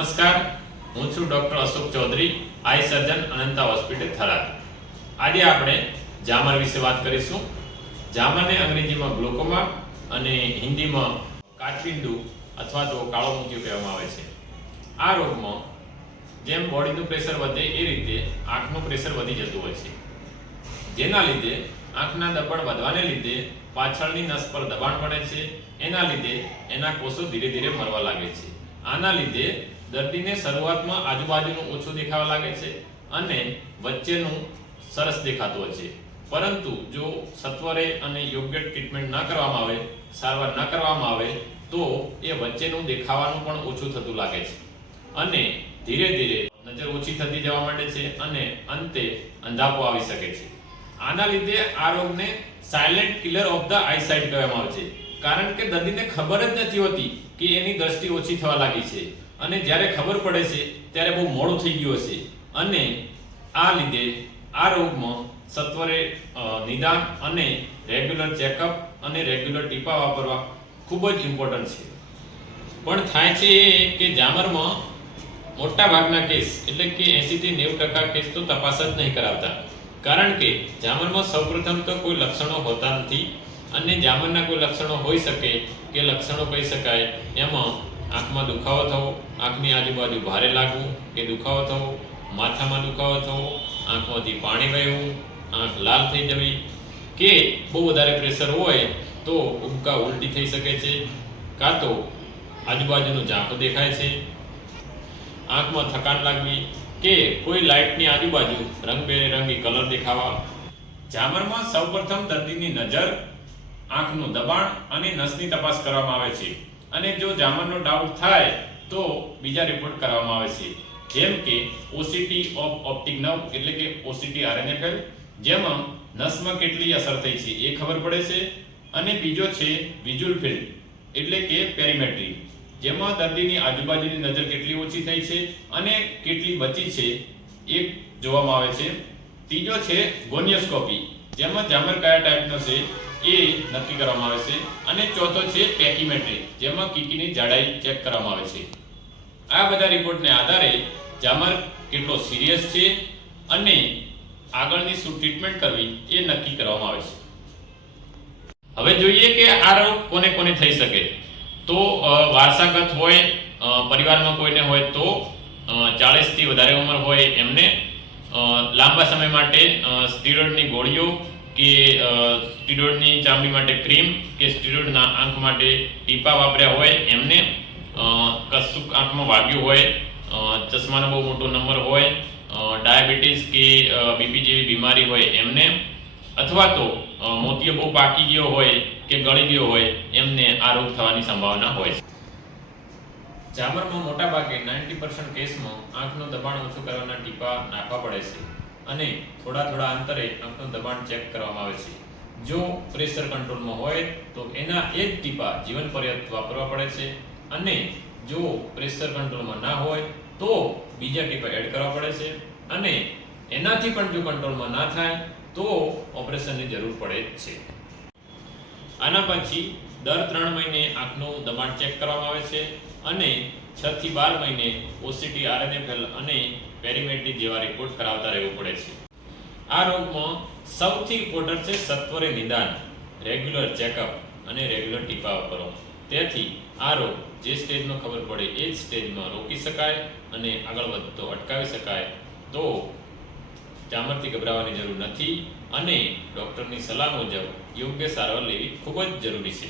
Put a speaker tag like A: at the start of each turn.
A: નમસ્કાર. હું છું doctor Ashok Chaudhary, eye surgeon Ananta hospital Tharad. આજે આપણે જામર વિશે વાત કરીશું. જામરને અંગ્રેજીમાં ગ્લોકોમા અને હિન્દીમાં કાચબિંદુ અથવા તો કાળો મૂક્યો કહેવામાં આવે છે. આ રોગમાં જેમ બોડીનું પ્રેશર વધે એ રીતે આંખનું પ્રેશર વધી જતું હોય છે. જેના લીધે આંખના દબાણ વધવાને લીધે પાછળની નસ પર દબાણ પડે છે. એના લીધે એના કોષો ધીરે ધીરે મરવા લાગે છે. આના લીધે દર્દીને શરૂઆતમાં આજુબાજુનું ઓછું દેખાવા લાગે છે અને વચ્ચેનું સરસ દેખાતું હોય છે. પરંતુ જો સત્વરે અને યોગ્ય ટ્રીટમેન્ટ ન કરવામાં આવે, સારવાર ન કરવામાં આવે, તો એ વચ્ચેનું દેખાવાનું પણ ઓછું થતું લાગે છે. અને ધીરે ધીરે નજર ઓછી થતી જવા માંડે છે અને અંતે અંધાપો આવી શકે છે. આના લીધે આ રોગને silent killer of the eyesight કહેવામાં આવે છે. કારણ કે દર્દીને ખબર જ નથી હોતી કે એની દ્રષ્ટિ ઓછી થવા લાગી છે. અને જ્યારે ખબર પડે છે, ત્યારે બહુ મોડું થઈ ગયું હશે. અને આ લીધે આ રોગમાં સત્વરે નિદાન અને રેગ્યુલર ચેકઅપ અને રેગ્યુલર ટીપા વાપરવા ખૂબ જ ઇમ્પોર્ટન્ટ છે. પણ થાય છે એ કે જામરમાં મોટા ભાગના કેસ, એટલે કે 80 થી 90% ટકા કેસ તો તપાસ જ નહીં કરાવતા. કારણ કે જામરમાં સૌપ્રથમ તો કોઈ લક્ષણો હોતા નથી અને જામરના કોઈ લક્ષણો હોઈ શકે કે લક્ષણો કહી શકાય. એમાં આંખમાં દુખાવો થવો, આંખની આજુબાજુ ભારે લાગવું કે દુખાવો થવો, માથામાં દુખાવો થવો, આંખમાંથી પાણી વહેવું, આંખ લાલ થઈ જવી કે બહુ વધારે પ્રેશર હોય તો ઉબકા ઉલટી થઈ શકે છે, કાં તો આજુબાજુનું ઝાંખું દેખાય છે, આંખમાં થકાન લાગવી કે કોઈ લાઇટની આજુબાજુ રંગબેરંગી કલર દેખાવા. જામરમાં સૌપ્રથમ દર્દીની નજર, આંખનું દબાણ અને નસની તપાસ કરવામાં આવે છે. અને જો જામરનો ડાઉટ થાય તો બીજા રિપોર્ટ કરવામાં આવે છે. જેમ કે ઓસીટી ઓફ ઓપ્ટિક નવ એટલે કે ઓસીટી આરએનએફએલ જેમાં નસમાં કેટલી અસર થઈ છે એ ખબર પડે છે. અને બીજો છે વિઝ્યુઅલ ફિલ્ડ એટલે કે પેરીમેટ્રી જેમાં દર્દીની આજુબાજુની નજર કેટલી ઓછી થઈ છે અને કેટલી બચી છે એ જોવામાં આવે છે. ત્રીજો છે ગોનિયોસ્કોપી જેમાં જામર કયા ટાઈપનો છે, એ નક્કી કરવામાં આવે છે. અને ચોથો છે પેકીમેટ્રી જેમાં કીકીની જાડાઈ ચેક કરવામાં આવે છે. આ બધા રિપોર્ટને આધારે જામર કેટલો સિરિયસ છે અને આગળની શું ટ્રીટમેન્ટ કરવી એ નક્કી કરવામાં આવે છે. હવે જોઈએ કે આ રોગ કોને કોને થઈ શકે. તો વારસાગત હોય પરિવારમાં કોઈને હોય તો ચાલીસથી વધારે ઉંમર હોય એમને લાંબા સમય માટે સ્ટીરોઇડની ગોળીઓ કે સ્ટીરોઇડની ચામડી માટે ક્રીમ કે સ્ટીરોઇડના આંખ માટે ટીપા વાપર્યા હોય, એમને કશુંક આંખમાં વાગ્યું હોય ચશ્માનો બહુ મોટો નંબર હોય ડાયાબિટીસ કે બીપી જેવી બીમારી હોય, એમને, અથવા તો મોતિયો બહુ પાકી ગયો હોય કે ગળી ગયો હોય, એમને આ રોગ થવાની સંભાવના હોય છે. જામરમાં મોટા ભાગે 90% કેસમાં આંખનું દબાણ ઓછું કરવાના ટીપા નાખવા પડે છે અને થોડા થોડા અંતરે આંખનું દબાણ ચેક કરવામાં આવે છે. જો પ્રેશર કંટ્રોલમાં હોય તો એના એક ટીપા જીવન પર્યંત વાપરવા પડે છે અને જો પ્રેશર કંટ્રોલમાં ના હોય તો બીજા ટીપા એડ કરવા પડે છે અને એનાથી પણ જો કંટ્રોલમાં ના થાય તો ઓપરેશનની જરૂર પડે છે. આના પછી દર ત્રણ મહિને આંખનું દબાણ ચેક કરવામાં આવે છે અને છ થી બાર મહિને ઓસીટી આરએનએફએલ અને પેરીમેટ્રી જેવા રિપોર્ટ કરાવતા રહેવું પડે છે. આ રોગમાં સૌથી ઇમ્પોર્ટન્ટ છે સત્વરે નિદાન રેગ્યુલર ચેકઅપ અને રેગ્યુલર ટીપા વાપરો તેથી આ રોગ જે સ્ટેજમાં ખબર પડે એ જ સ્ટેજમાં રોકી શકાય અને આગળ વધતો અટકાવી શકાય. તો જામરથી ગભરાવાની જરૂર નથી અને ડૉક્ટરની સલાહ મુજબ યોગ્ય સારવાર લેવી ખૂબ જ જરૂરી છે.